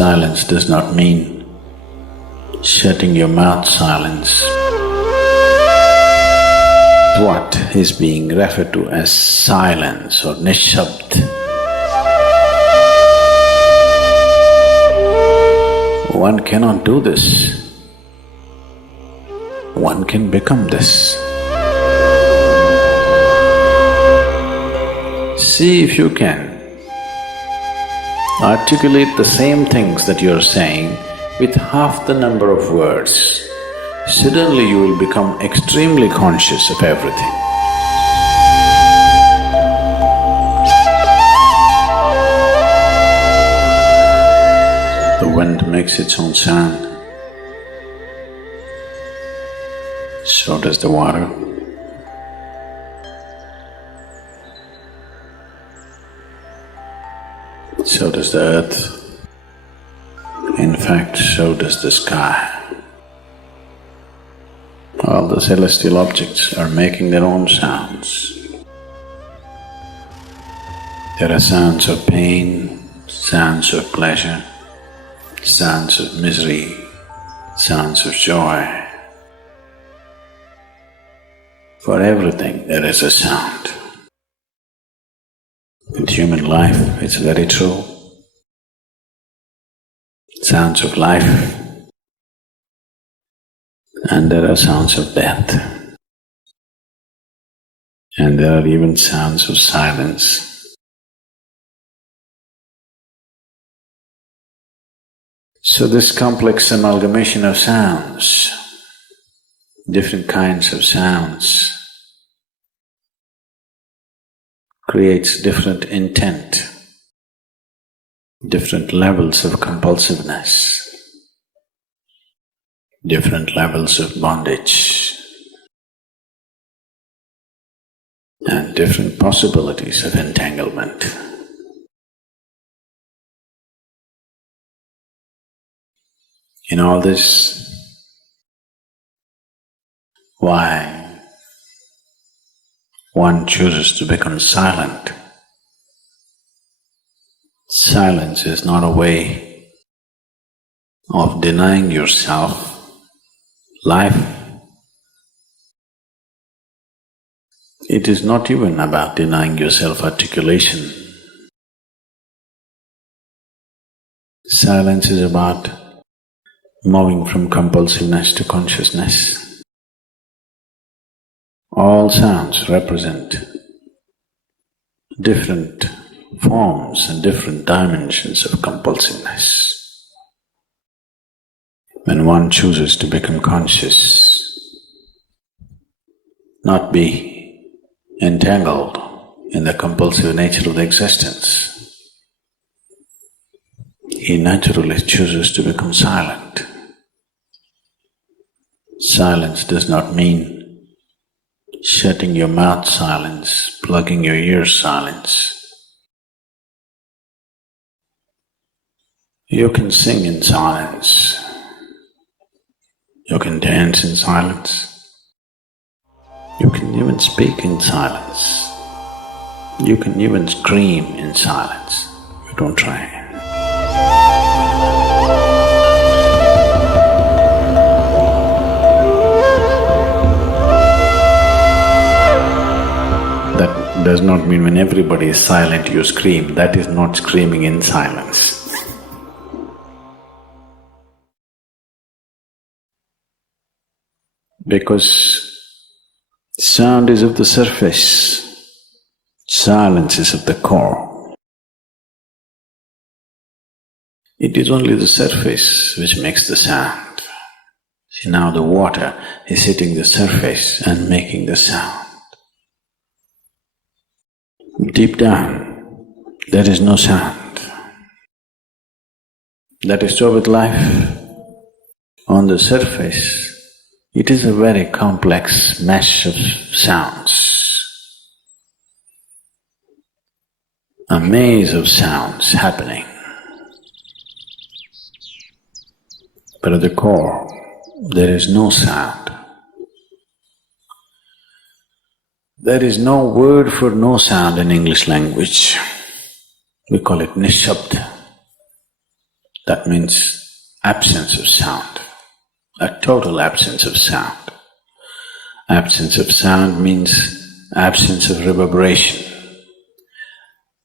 Silence does not mean shutting your mouth silence. What is being referred to as silence or nishabd? One cannot do this. One can become this. See if you can articulate the same things that you're saying with half the number of words. Suddenly you will become extremely conscious of everything. The wind makes its own sound, so does the water. So does the earth. In fact, so does the sky. All the celestial objects are making their own sounds. There are sounds of pain, sounds of pleasure, sounds of misery, sounds of joy. For everything there is a sound. In human life, it's very true. Sounds of life, and there are sounds of death, and there are even sounds of silence. So this complex amalgamation of sounds, different kinds of sounds, creates different intent, different levels of compulsiveness, different levels of bondage, and different possibilities of entanglement. In all this, why one chooses to become silent. Silence is not a way of denying yourself life. It is not even about denying yourself articulation. Silence is about moving from compulsiveness to consciousness. All sounds represent different forms and different dimensions of compulsiveness. When one chooses to become conscious, not be entangled in the compulsive nature of the existence, he naturally chooses to become silent. Silence does not mean shutting your mouth silence, plugging your ears silence. You can sing in silence. You can dance in silence. You can even speak in silence. You can even scream in silence. You don't try. That does not mean when everybody is silent you scream. That is not screaming in silence. Because sound is of the surface, silence is of the core. It is only the surface which makes the sound. See, now the water is hitting the surface and making the sound. Deep down, there is no sound. That is so with life. On the surface, it is a very complex mesh of sounds, a maze of sounds happening. But at the core, there is no sound. There is no word for no sound in English language. We call it nishabd. That means absence of sound, a total absence of sound. Absence of sound means absence of reverberation.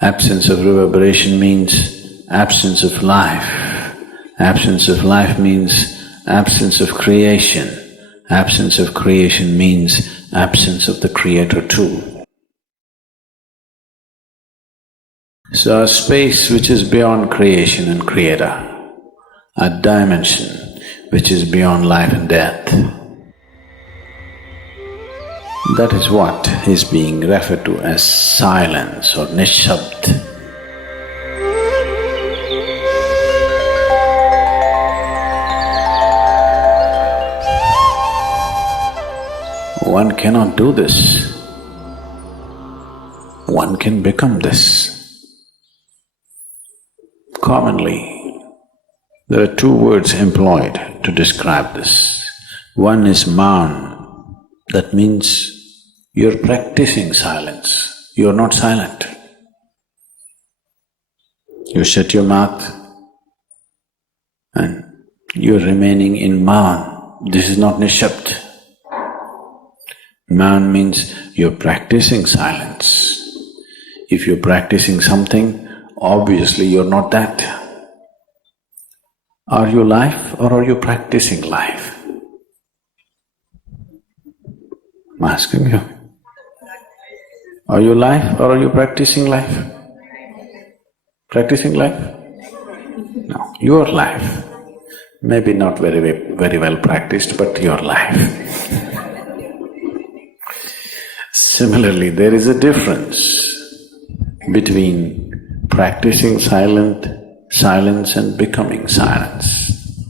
Absence of reverberation means absence of life. Absence of life means absence of creation. Absence of creation means absence of the Creator too. So a space which is beyond creation and Creator, a dimension which is beyond life and death, that is what is being referred to as silence or nishabd. One cannot do this. One can become this. Commonly, there are two words employed to describe this. One is maun, that means you're practicing silence, you're not silent. You shut your mouth and you're remaining in maun. This is not nishabd. Maun means you're practicing silence. If you're practicing something, obviously you're not that. Are you life or are you practicing life? I'm asking you. Are you life or are you practicing life? Practicing life? No, you are life. Maybe not very well practiced, but you are life. Similarly, there is a difference between practicing silence and becoming silence.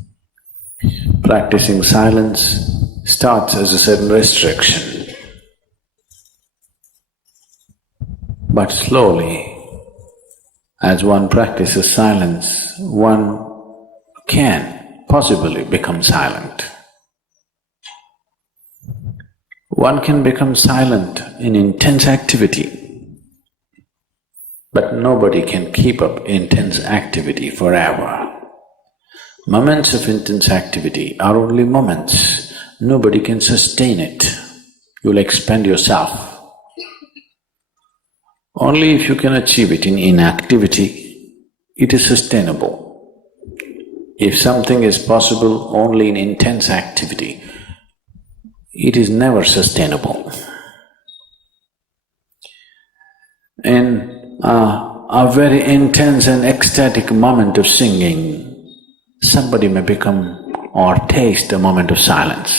Practicing silence starts as a certain restriction, but slowly, as one practices silence, one can possibly become silent. One can become silent in intense activity, but nobody can keep up intense activity forever. Moments of intense activity are only moments, nobody can sustain it. You'll expend yourself. Only if you can achieve it in inactivity, it is sustainable. If something is possible only in intense activity, it is never sustainable. In a very intense and ecstatic moment of singing, somebody may become or taste a moment of silence.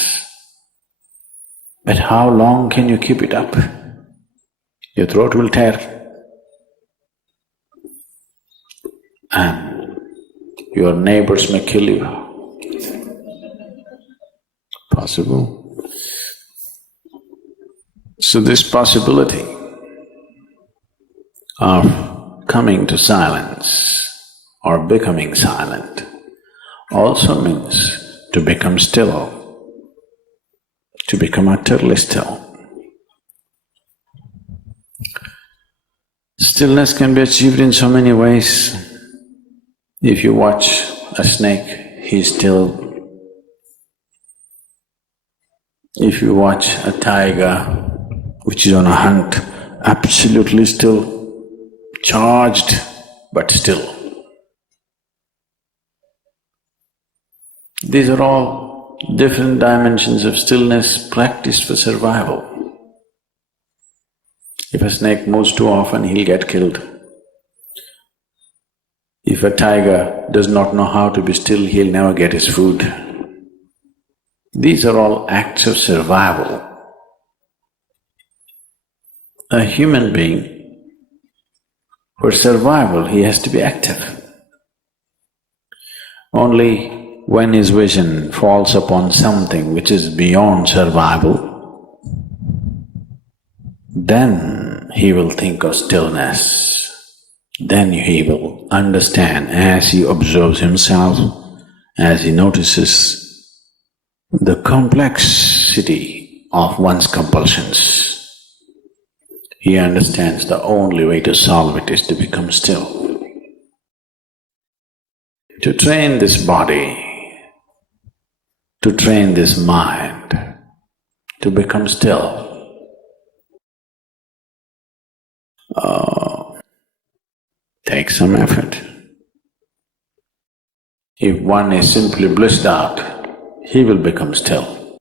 But how long can you keep it up? Your throat will tear and your neighbors may kill you. Possible. So this possibility of coming to silence or becoming silent also means to become still, to become utterly still. Stillness can be achieved in so many ways. If you watch a snake, he's still. If you watch a tiger which is on a hunt, absolutely still, charged but still. These are all different dimensions of stillness practiced for survival. If a snake moves too often, he'll get killed. If a tiger does not know how to be still, he'll never get his food. These are all acts of survival. A human being, for survival, he has to be active. Only when his vision falls upon something which is beyond survival, then he will think of stillness. Then he will understand as he observes himself, as he notices the complexity of one's compulsions. He understands the only way to solve it is to become still. to train this body, to train this mind, to become still. Takes some effort. If one is simply blissed out, he will become still.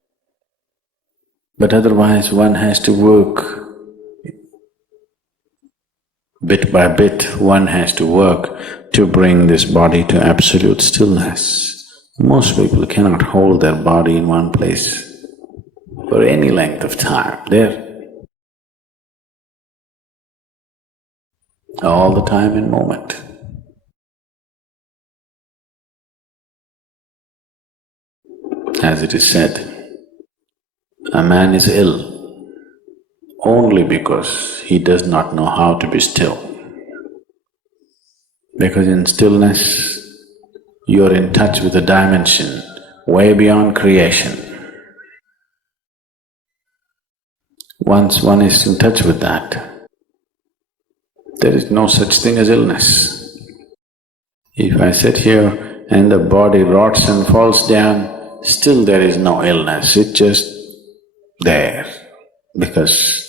But otherwise one has to work bit by bit, one has to work to bring this body to absolute stillness. Most people cannot hold their body in one place for any length of time. They're all the time in moment. As it is said, a man is ill only because he does not know how to be still. Because in stillness, you're in touch with a dimension way beyond creation. Once one is in touch with that, there is no such thing as illness. If I sit here and the body rots and falls down, still there is no illness, it's just there. Because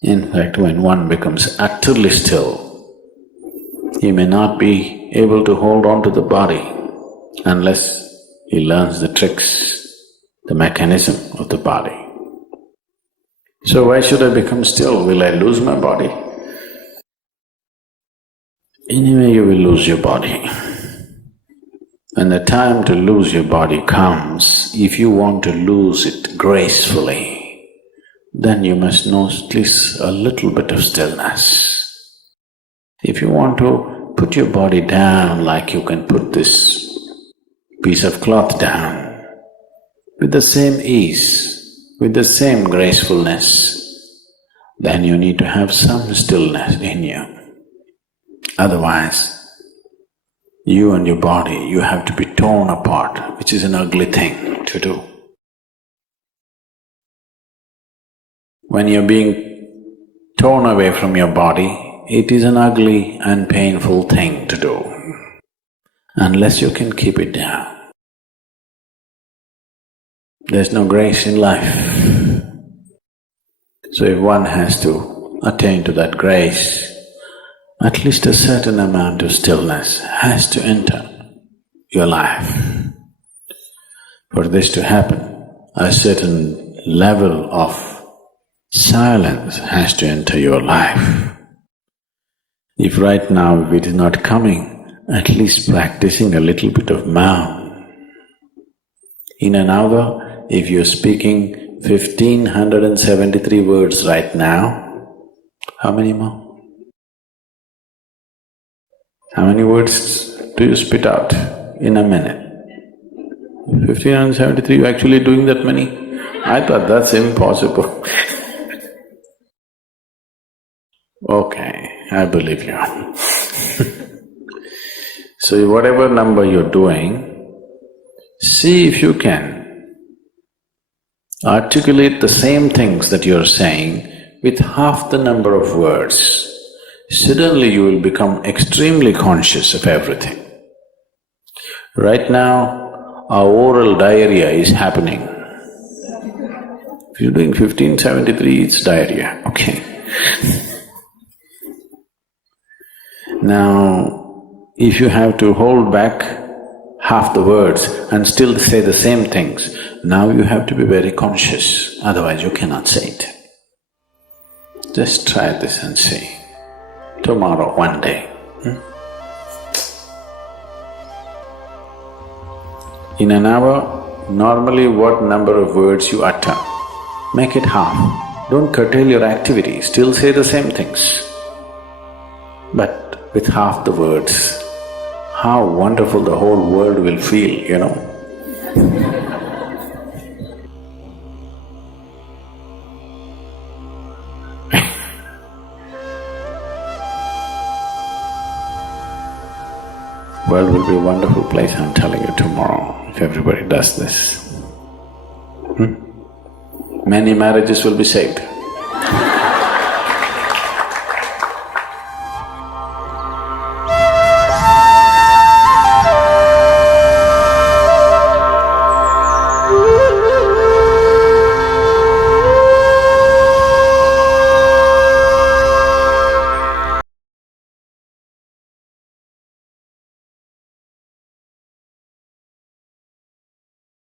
in fact, when one becomes utterly still, he may not be able to hold on to the body unless he learns the tricks, the mechanism of the body. So why should I become still? Will I lose my body? Anyway, you will lose your body. When the time to lose your body comes, if you want to lose it gracefully, then you must know at least a little bit of stillness. If you want to put your body down like you can put this piece of cloth down, with the same ease, with the same gracefulness, then you need to have some stillness in you. Otherwise, you and your body, you have to be torn apart, which is an ugly thing to do. When you're being torn away from your body, it is an ugly and painful thing to do, unless you can keep it down. There's no grace in life. So if one has to attain to that grace, at least a certain amount of stillness has to enter your life. For this to happen, a certain level of silence has to enter your life. If right now it is not coming, at least practicing a little bit of Maun. In an hour, if you're speaking 1573 words right now, how many more? How many words do you spit out in a minute? 1573, you're actually doing that many? I thought that's impossible. Okay, I believe you. So whatever number you're doing, see if you can articulate the same things that you're saying with half the number of words. Suddenly you will become extremely conscious of everything. Right now, our oral diarrhea is happening. If you're doing 1573, it's diarrhea, okay. Now, if you have to hold back half the words and still say the same things, now you have to be very conscious, otherwise you cannot say it. Just try this and see. Tomorrow, one day. In an hour, normally what number of words you utter, make it half. Don't curtail your activity, still say the same things. But with half the words, how wonderful the whole world will feel, you know. World will be a wonderful place, I'm telling you, tomorrow, if everybody does this. Many marriages will be saved.